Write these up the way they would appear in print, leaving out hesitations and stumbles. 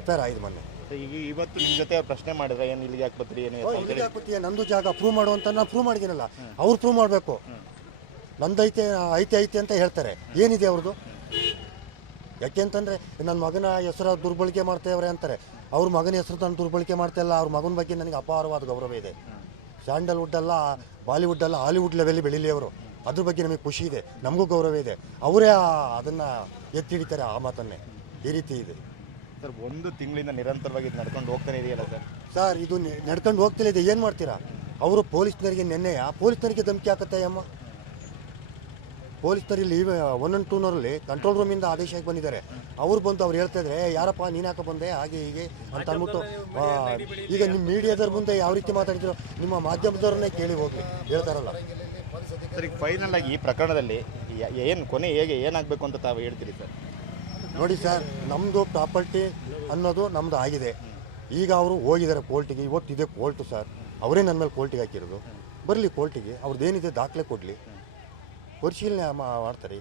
FIR ಆಯ್ತು ಮೊನ್ನೆ. ಈಗ ಇವತ್ತು ನಿಮ್ಮ ಜೊತೆ ಅವ್ರು ಪ್ರಶ್ನೆ ಮಾಡಿದ್ರೆ ಏನು ಇಲ್ಲಿಗೆ ಯಾಕೆ ಬರ್ತೀರಿ ಏನು ಇಲ್ಲಿಗೆ ಹಾಕ್ಬಿಡ್ತೀಯ, ನಂದು ಜಾಗ ಪ್ರೂವ್ ಮಾಡು ಅಂತ ನಾನು ಪ್ರೂವ್ ಮಾಡಿದ್ದೀನಲ್ಲ, ಅವ್ರು ಪ್ರೂವ್ ಮಾಡಬೇಕು. ನಂದೈತೆ ಐತೆ ಐತೆ ಅಂತ ಹೇಳ್ತಾರೆ, ಏನಿದೆ ಅವ್ರದ್ದು? ಯಾಕೆಂತಂದರೆ ನನ್ನ ಮಗನ ಹೆಸರು ದುರ್ಬಳಕೆ ಮಾಡ್ತಾವ್ರೆ ಅಂತಾರೆ. ಅವ್ರ ಮಗನ ಹೆಸರು ನಾನು ದುರ್ಬಳಕೆ ಮಾಡ್ತಾಯಿಲ್ಲ. ಅವ್ರ ಮಗನ ಬಗ್ಗೆ ನನಗೆ ಅಪಾರವಾದ ಗೌರವ ಇದೆ. ಸ್ಯಾಂಡಲ್ವುಡ್ ಅಲ್ಲ, ಬಾಲಿವುಡ್ ಅಲ್ಲ, ಹಾಲಿವುಡ್ ಲೆವೆಲ್ ಬೆಳೀಲಿ ಅವರು. ಅದ್ರ ಬಗ್ಗೆ ನಮಗೆ ಖುಷಿ ಇದೆ, ನಮಗೂ ಗೌರವ ಇದೆ. ಅವರೇ ಅದನ್ನು ಎತ್ತಿ ಹಿಡಿತಾರೆ ಆ ಮಾತನ್ನೇ. ಈ ರೀತಿ ಇದೆ ಸರ್. ಒಂದು ತಿಂಗಳಿಂದ ನಿರಂತರವಾಗಿ ಇದು ನಡ್ಕೊಂಡು ಹೋಗ್ತಾನೆ ಇದೆಯಲ್ಲ ಸರ್. ಇದು ನಡ್ಕೊಂಡು ಹೋಗ್ತಿಲ್ಲ, ಇದೆ ಏನು ಮಾಡ್ತೀರಾ? ಅವರು ಪೊಲೀಸ್ನರಿಗೆ ಪೊಲೀಸ್ನರಿಗೆ ಧಮಕಿ ಹಾಕತ್ತೆ ಅಮ್ಮ. ಪೊಲೀಸ್ನರಲ್ಲಿ 1 and 2 ಕಂಟ್ರೋಲ್ ರೂಮಿಂದ ಆದೇಶಕ್ಕೆ ಬಂದಿದ್ದಾರೆ. ಅವ್ರು ಬಂದು ಅವ್ರು ಹೇಳ್ತಾ ಇದ್ರೆ, ಯಾರಪ್ಪ ನೀನು ಯಾಕೆ ಬಂದೆ ಹಾಗೆ ಹೀಗೆ ಅಂತ ಅಂದ್ಬಿಟ್ಟು. ಈಗ ನಿಮ್ಮ ಮೀಡಿಯಾದವ್ರ ಮುಂದೆ ಯಾವ ರೀತಿ ಮಾತಾಡಿದ್ರು, ನಿಮ್ಮ ಮಾಧ್ಯಮದವ್ರನ್ನೇ ಕೇಳಿ ಹೋಗ್ಲಿ ಹೇಳ್ತಾರಲ್ಲ ಸರ್. ಈಗ ಫೈನಲ್ ಆಗಿ ಈ ಪ್ರಕರಣದಲ್ಲಿ ಏನು ಕೊನೆ ಹೇಗೆ ಏನಾಗಬೇಕು ಅಂತ ತಾವು ಹೇಳ್ತೀರಿ ಸರ್? ನೋಡಿ ಸರ್, ನಮ್ಮದು ಪ್ರಾಪರ್ಟಿ ಅನ್ನೋದು ನಮ್ಮದು ಆಗಿದೆ. ಈಗ ಅವರು ಹೋಗಿದ್ದಾರೆ ಕೋರ್ಟಿಗೆ. ಇವತ್ತಿದೆ ಕೋರ್ಟು ಸರ್. ಅವರೇ ನನ್ನ ಮೇಲೆ ಕೋರ್ಟಿಗೆ ಹಾಕಿರೋದು. ಬರಲಿ ಕೋರ್ಟಿಗೆ, ಅವ್ರದ್ದೇನಿದೆ ದಾಖಲೆ ಕೊಡಲಿ, ಪರಿಶೀಲನೆ ಮಾಡ್ತಾರೆ,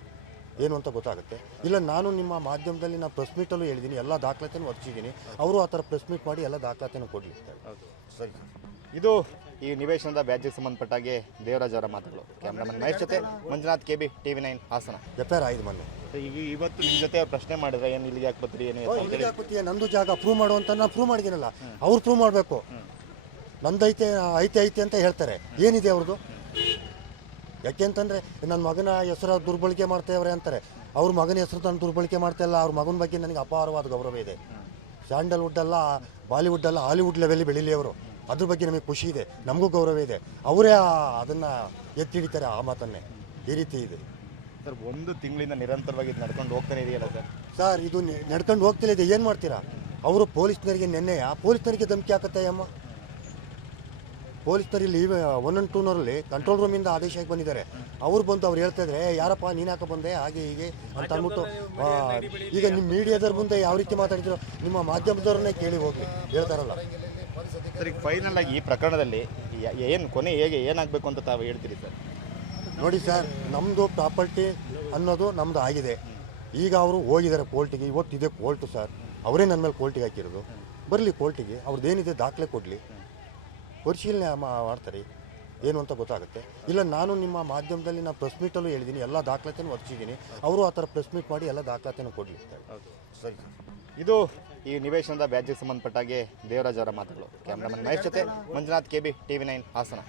ಏನು ಅಂತ ಗೊತ್ತಾಗುತ್ತೆ. ಇಲ್ಲ ನಾನು ನಿಮ್ಮ ಮಾಧ್ಯಮದಲ್ಲಿ ನಾನು ಪ್ರೆಸ್ ಮೀಟಲ್ಲೂ ಹೇಳಿದ್ದೀನಿ, ಎಲ್ಲ ದಾಖಲಾತಿನೂ ಒದಗಿಸಿದ್ದೀನಿ. ಅವರು ಆ ಥರ ಪ್ರೆಸ್ ಮೀಟ್ ಮಾಡಿ ಎಲ್ಲ ದಾಖಲಾತಿನೂ ಕೊಡಲಿ. ಸರಿ. ಇದು ಈ ನಿವೇಶನದ ವ್ಯಾಜ್ಯಕ್ಕೆ ಸಂಬಂಧಪಟ್ಟಾಗೆ ದೇವರಾಜ್ ಅವರ ಮಾತುಗಳು. ಕ್ಯಾಮ್ರಾಮನ್ ಮಹೇಶ್ ಜೊತೆ Manjunath, KB, TV9 Hassan. FIR ಆಯ್ತು ಮೊನ್ನೆ. ಈಗ ಇವತ್ತು ನಿಮ್ಮ ಜೊತೆ ಅವ್ರು ಪ್ರಶ್ನೆ ಮಾಡಿದ್ರೆ ಏನು ಇಲ್ಲಿಗೆ ಯಾಕೆ ಬರ್ತೀರಿ ಏನು ಇಲ್ಲಿಗೆ ಹಾಕ್ಬಿಡ್ತೀಯ, ನಂದು ಜಾಗ ಪ್ರೂವ್ ಮಾಡು ಅಂತ ನಾನು ಪ್ರೂವ್ ಮಾಡಿದ್ದೀನಲ್ಲ, ಅವ್ರು ಪ್ರೂವ್ ಮಾಡಬೇಕು. ನಂದೈತೆ ಐತೆ ಐತೆ ಅಂತ ಹೇಳ್ತಾರೆ, ಏನಿದೆ ಅವ್ರದ್ದು? ಯಾಕೆಂತಂದರೆ ನನ್ನ ಮಗನ ಹೆಸರು ದುರ್ಬಳಕೆ ಮಾಡ್ತಾವ್ರೆ ಅಂತಾರೆ. ಅವ್ರ ಮಗನ ಹೆಸರು ನಾನು ದುರ್ಬಳಕೆ ಮಾಡ್ತಾಯಿಲ್ಲ. ಅವ್ರ ಮಗನ ಬಗ್ಗೆ ನನಗೆ ಅಪಾರವಾದ ಗೌರವ ಇದೆ. ಸ್ಯಾಂಡಲ್ವುಡ್ ಅಲ್ಲ, ಬಾಲಿವುಡ್ ಅಲ್ಲ, ಹಾಲಿವುಡ್ ಲೆವೆಲ್ ಬೆಳೀಲಿ ಅವರು. ಅದ್ರ ಬಗ್ಗೆ ನಮಗೆ ಖುಷಿ ಇದೆ, ನಮಗೂ ಗೌರವ ಇದೆ. ಅವರೇ ಅದನ್ನು ಎತ್ತಿ ಹಿಡಿತಾರೆ ಆ ಮಾತನ್ನೇ. ಈ ರೀತಿ ಇದೆ ಸರ್. ಒಂದು ತಿಂಗಳಿಂದ ನಿರಂತರವಾಗಿ ಇದು ನಡ್ಕೊಂಡು ಹೋಗ್ತಾನೆ ಇದೆಯಲ್ಲ ಸರ್. ಇದು ನಡ್ಕೊಂಡು ಹೋಗ್ತಿಲ್ಲ, ಇದೆ ಏನು ಮಾಡ್ತೀರಾ? ಅವರು ಪೊಲೀಸ್ನರಿಗೆ ಧಮಕಿ ಹಾಕತ್ತೆ ಅಮ್ಮ. ಪೊಲೀಸ್ನರಲ್ಲಿ 1 and 2 ಕಂಟ್ರೋಲ್ ರೂಮಿಂದ ಆದೇಶಕ್ಕೆ ಬಂದಿದ್ದಾರೆ. ಅವ್ರು ಬಂದು ಅವ್ರು ಹೇಳ್ತಾ ಇದ್ರೆ, ಯಾರಪ್ಪ ನೀನು ಯಾಕೆ ಬಂದೆ ಹಾಗೆ ಹೀಗೆ ಅಂತ ಅಂದ್ಬಿಟ್ಟು. ಈಗ ನಿಮ್ಮ ಮೀಡಿಯಾದವ್ರ ಮುಂದೆ ಯಾವ ರೀತಿ ಮಾತಾಡಿದ್ರು, ನಿಮ್ಮ ಮಾಧ್ಯಮದವ್ರನ್ನೇ ಕೇಳಿ ಹೋಗ್ಲಿ ಹೇಳ್ತಾರಲ್ಲ ಸರ್. ಈಗ ಫೈನಲ್ ಆಗಿ ಈ ಪ್ರಕರಣದಲ್ಲಿ ಏನು ಕೊನೆ ಹೇಗೆ ಏನಾಗಬೇಕು ಅಂತ ತಾವು ಹೇಳ್ತೀರಿ ಸರ್? ನೋಡಿ ಸರ್, ನಮ್ಮದು ಪ್ರಾಪರ್ಟಿ ಅನ್ನೋದು ನಮ್ಮದು ಆಗಿದೆ. ಈಗ ಅವರು ಹೋಗಿದ್ದಾರೆ ಕೋರ್ಟಿಗೆ. ಇವತ್ತಿದೆ ಕೋರ್ಟು ಸರ್. ಅವರೇ ನನ್ನ ಮೇಲೆ ಕೋರ್ಟಿಗೆ ಹಾಕಿರೋದು. ಬರಲಿ ಕೋರ್ಟಿಗೆ, ಅವ್ರದ್ದೇನಿದೆ ದಾಖಲೆ ಕೊಡಲಿ, ಪರಿಶೀಲನೆ ಮಾಡ್ತಾರೆ, ಏನು ಅಂತ ಗೊತ್ತಾಗುತ್ತೆ. ಇಲ್ಲ ನಾನು ನಿಮ್ಮ ಮಾಧ್ಯಮದಲ್ಲಿ ನಾನು ಪ್ರೆಸ್ ಮೀಟಲ್ಲೂ ಹೇಳಿದ್ದೀನಿ, ಎಲ್ಲ ದಾಖಲಾತಿನೂ ಒದಗಿಸಿದ್ದೀನಿ. ಅವರು ಆ ಥರ ಪ್ರೆಸ್ ಮೀಟ್ ಮಾಡಿ ಎಲ್ಲ ದಾಖಲಾತಿನೂ ಕೊಡಲಿ. ಸರಿ. ಇದು ಈ ನಿವೇಶನದ ವ್ಯಾಜ್ಯಕ್ಕೆ ಸಂಬಂಧಪಟ್ಟಾಗೆ ದೇವರಾಜ್ ಅವರ ಮಾತುಗಳು. ಕ್ಯಾಮ್ರಾಮನ್ ಮಹೇಶ್ ಜೊತೆ ಮಂಜುನಾಥ್, KB, TV9 ಹಾಸನ.